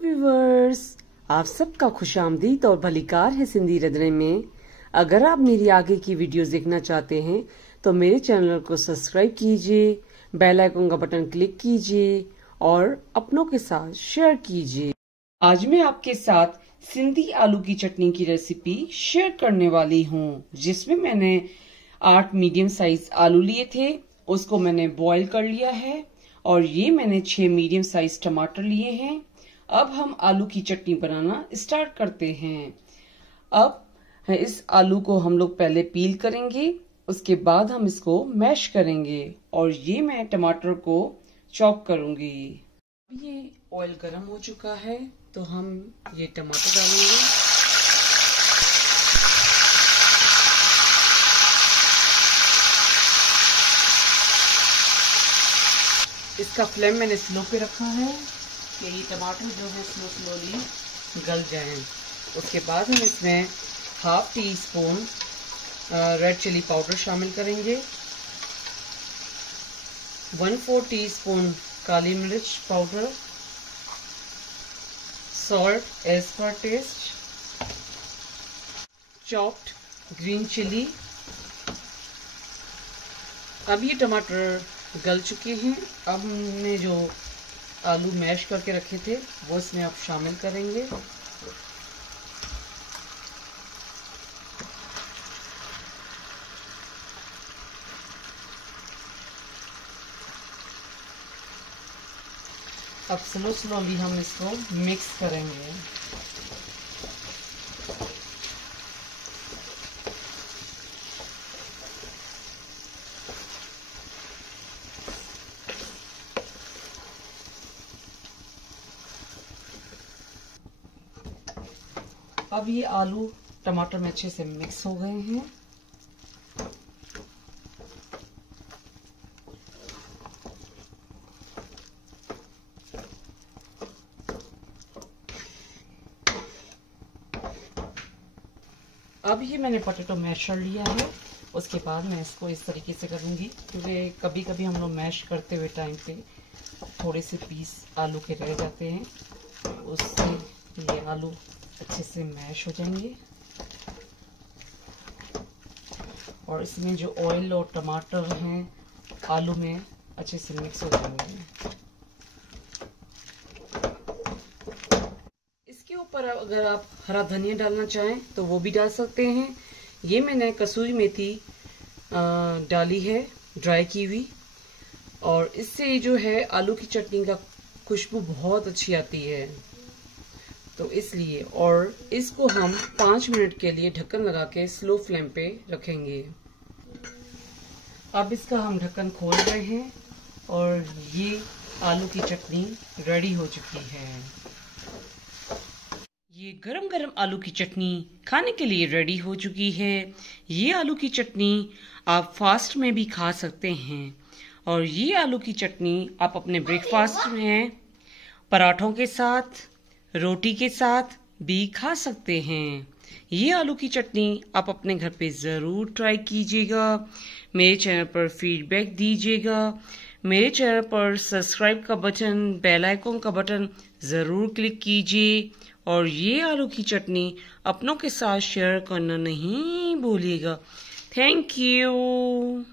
Viewers, आप सबका खुशामदीद और भलीकार है सिंधी रंधने में। अगर आप मेरी आगे की वीडियोस देखना चाहते हैं तो मेरे चैनल को सब्सक्राइब कीजिए, बेल आइकन का बटन क्लिक कीजिए और अपनों के साथ शेयर कीजिए। आज मैं आपके साथ सिंधी आलू की चटनी की रेसिपी शेयर करने वाली हूँ, जिसमें मैंने 8 मीडियम साइज आलू लिए थे, उसको मैंने बॉईल कर लिया है और ये मैंने 6 मीडियम साइज टमाटर लिए हैं। अब हम आलू की चटनी बनाना स्टार्ट करते हैं। अब इस आलू को हम लोग पहले पील करेंगे, उसके बाद हम इसको मैश करेंगे और ये मैं टमाटर को चॉप करूंगी। ये ऑयल गर्म हो चुका है तो हम ये टमाटर डालेंगे। इसका फ्लेम मैंने स्लो पे रखा है कि ये टमाटर जो है स्लोली गल जाएं। उसके बाद हम इसमें 1/2 टीस्पून रेड चिली पाउडर शामिल करेंगे, 1/4 टीस्पून काली मिर्च powder, salt as per taste, chopped green chili. अब ये टमाटर गल चुके हैं। अब हमने जो आलू मैश करके रखे थे वो इसमें आप शामिल करेंगे। अब स्लोली हम इसको मिक्स करेंगे। अब ये आलू टमाटर में अच्छे से मिक्स हो गए हैं। अब ये मैंने पोटैटो मैशर लिया है, उसके बाद मैं इसको इस तरीके से करूंगी, क्योंकि कभी कभी हम लोग मैश करते हुए टाइम पे थोड़े से पीस आलू के रह जाते हैं, उससे ये आलू अच्छे से मैश हो जाएंगे और इसमें जो ऑयल और टमाटर हैं आलू में अच्छे से मिक्स हो जाएंगे। इसके ऊपर अगर आप हरा धनिया डालना चाहें तो वो भी डाल सकते हैं। ये मैंने कसूरी मेथी डाली है, ड्राई की हुई, और इससे जो है आलू की चटनी का खुशबू बहुत अच्छी आती है, तो इसलिए। और इसको हम 5 मिनट के लिए ढक्कन लगा के स्लो फ्लेम पे रखेंगे। अब इसका हम ढक्कन खोल रहे हैं और ये आलू की चटनी रेडी हो चुकी है। ये गरम गरम आलू की चटनी खाने के लिए रेडी हो चुकी है। ये आलू की चटनी आप फास्ट में भी खा सकते हैं और ये आलू की चटनी आप अपने ब्रेकफास्ट में पराठों के साथ, रोटी के साथ भी खा सकते हैं। ये आलू की चटनी आप अपने घर पे ज़रूर ट्राई कीजिएगा। मेरे चैनल पर फीडबैक दीजिएगा। मेरे चैनल पर सब्सक्राइब का बटन, बेल आइकन का बटन ज़रूर क्लिक कीजिए और ये आलू की चटनी अपनों के साथ शेयर करना नहीं भूलिएगा। Thank you.